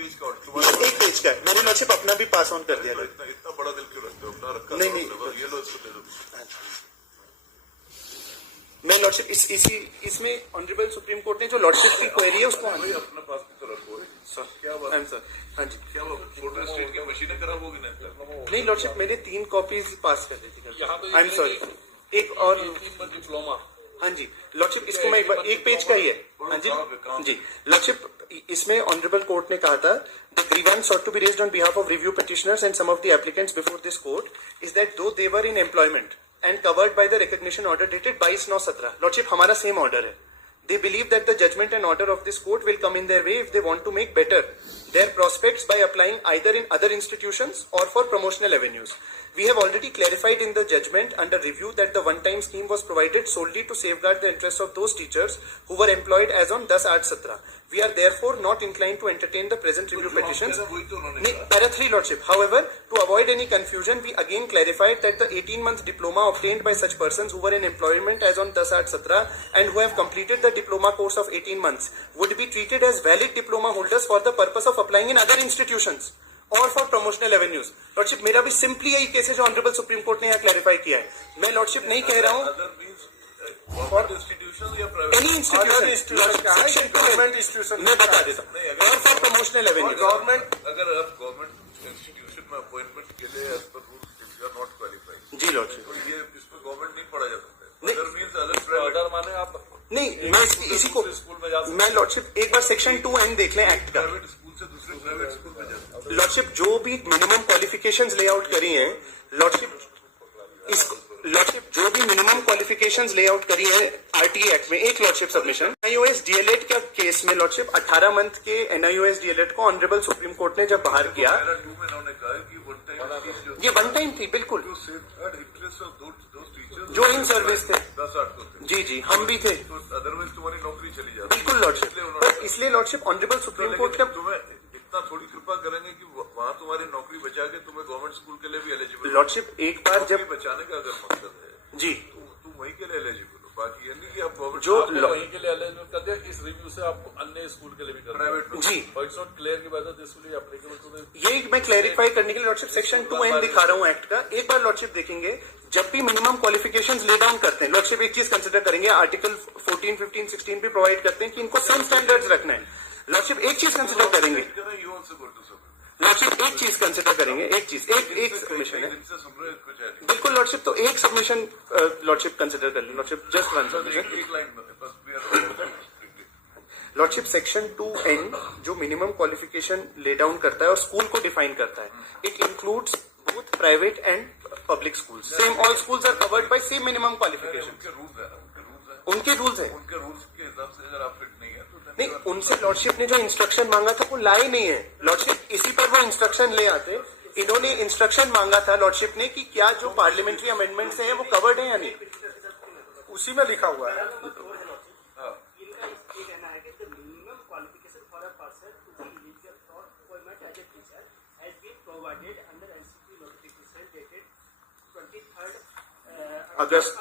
Page का एक page का है। मेरे लॉर्डशिप अपना भी पास ऑन कर दिया। इतना बड़ा दिल क्यों रखते हो? अपना रखा नहीं ये लो, इसको दे दो। मैं लॉर्डशिप इसमें ऑनरेबल सुप्रीम कोर्ट ने जो लॉर्डशिप की क्वेरी है उसको अपना पास भी तो रखो सर। क्या बात सर? हाँ जी, क्या वो फोटो स्टेट की मशीनें खराब होगी ना? नहीं लॉर्डशिप मैंने 3 कॉपीज पास कर दी थी। यहाँ तो आई एम सॉरी, एक और डिप्लोमा। हाँ जी लॉर्डशिप, इसको मैं एक बार, एक पेज का ही है। हाँ जी लॉर्डशिप, इसमें ऑनरेबल कोर्ट ने कहा था the grievance sought to be raised on behalf of review petitioners and some of the applicants before this court is that though they were in employment and covered by the recognition order dated 22/9/17, lordship हमारा same order है, they believe that the judgment and order of this court will come in their way if they want to make better their prospects by applying either in other institutions or for promotional avenues. We have already clarified in the judgment under review that the one-time scheme was provided solely to safeguard the interests of those teachers who were employed as on 10/8/17. We are therefore not inclined to entertain the present review petitions. Para 3 lordship. However, to avoid any confusion, we again clarified that the 18-month diploma obtained by such persons who were in employment as on 10/8/17 and who have completed the diploma course of 18 months would be treated as valid diploma holders for the purpose of applying in other institutions और for promotional avenues. Lordship मेरा भी simply यही case है जो honourable supreme court ने यहाँ clarify किया है। मैं लॉर्डशिप नहीं कह रहा हूँ एनी इंस्टीट्यूशन, गवर्नमेंट इंस्टीट्यूशन मैं बता देता हूँ, और फॉर प्रोमोशनल एवेन्यूज। गवर्नमेंट अगर आप गवर्नमेंट इंस्टीट्यूशन में अपॉइंटमेंट के लिए as per rules are not qualified, जी लॉर्डशिप, तो ये इसमें गवर्नमेंट नहीं पढ़ा जा सकता। अदर माने आप नहीं, मैं इसी को स्कूल में जा सकते। मैं लॉर्डशिप एक बार सेक्शन 2N देख लें एक्ट का। प्राइवेट स्कूल से दूसरे प्राइवेट स्कूल में जा सकते। लॉर्डशिप जो भी मिनिमम क्वालिफिकेशंस लेआउट करी हैं लॉर्डशिप जो भी मिनिमम क्वालिफिकेशंस लेआउट करी है आरटीए एक्ट में, एक लॉर्डशिप सबमिशन एनआईओएस डीएलएड का केस में लॉर्डशिप 18 मंथ के एनआईओएस डीएलएड को ऑनरेबल सुप्रीम कोर्ट ने जब बाहर किया, ये वन टाइम थी बिल्कुल, जो इन सर्विस थे 10/8 जी जी हम भी थे, अदरवाइज तुम्हारी नौकरी चली जाती। बिल्कुल लॉर्डशिप, इसलिए लॉर्डशिप ऑनरेबल सुप्रीम कोर्ट का तुम्हें इतना थोड़ी कृपा करेंगे कि वहाँ तुम्हारी नौकरी बचा के तुम्हें गवर्नमेंट स्कूल के लिए भी एलिजिबल। लॉर्डशिप एक बार जब बचाने का अगर मकसद है जी तो तुम वहीं के लिए एलिजिबल हो, बाकी ये नहीं कि आप गवर्नमेंट जो वहीं के लिए एलिजिबल कर दिया। इस रिव्यू से आपको अन्य स्कूल के लिए भी प्राइवेट जी इट्स नॉट क्लियर की वजह this will be applicable to यही मैं क्लैरिफाई करने के लिए लॉर्डशिप सेक्शन 2N दिखा रहा हूँ एक्ट का। एक बार लॉर्डशिप देखेंगे जब भी मिनिमम क्वालिफिकेशंस ले डाउन करते हैं, लॉर्डशिप एक चीज कंसिडर करेंगे, आर्टिकल 14, 15, 16 भी प्रोवाइड करते हैं कि इनको सम स्टैंडर्ड्स रखना है। लॉर्डशिप एक चीज कंसिडर करेंगे, लॉर्डशिप एक चीज कंसिडर करेंगे, एक सबमिशन है बिल्कुल लॉर्डशिप, तो एक सबमिशन लॉर्डशिप कंसिडर कर लें lordship, just one submission. Lordship section 2N जो मिनिमम क्वालिफिकेशन ले डाउन करता है और स्कूल को डिफाइन करता है, it includes both private and public school, same all schools are covered by same minimum qualification. उनके रूल्स है, उनके रूल्स के हिसाब से अगर आप फिट नहीं है तो नहीं, उनसे लॉर्डशिप ने जो इंस्ट्रक्शन मांगा था वो लाए नहीं है लॉर्डशिप, इसी पर वो इंस्ट्रक्शन ले आते। इन्होंने इंस्ट्रक्शन मांगा था लॉर्डशिप ने कि क्या जो पार्लियामेंट्री अमेंडमेंट्स हैं वो कवर्ड है या नहीं, उसी में लिखा हुआ है। अगस्त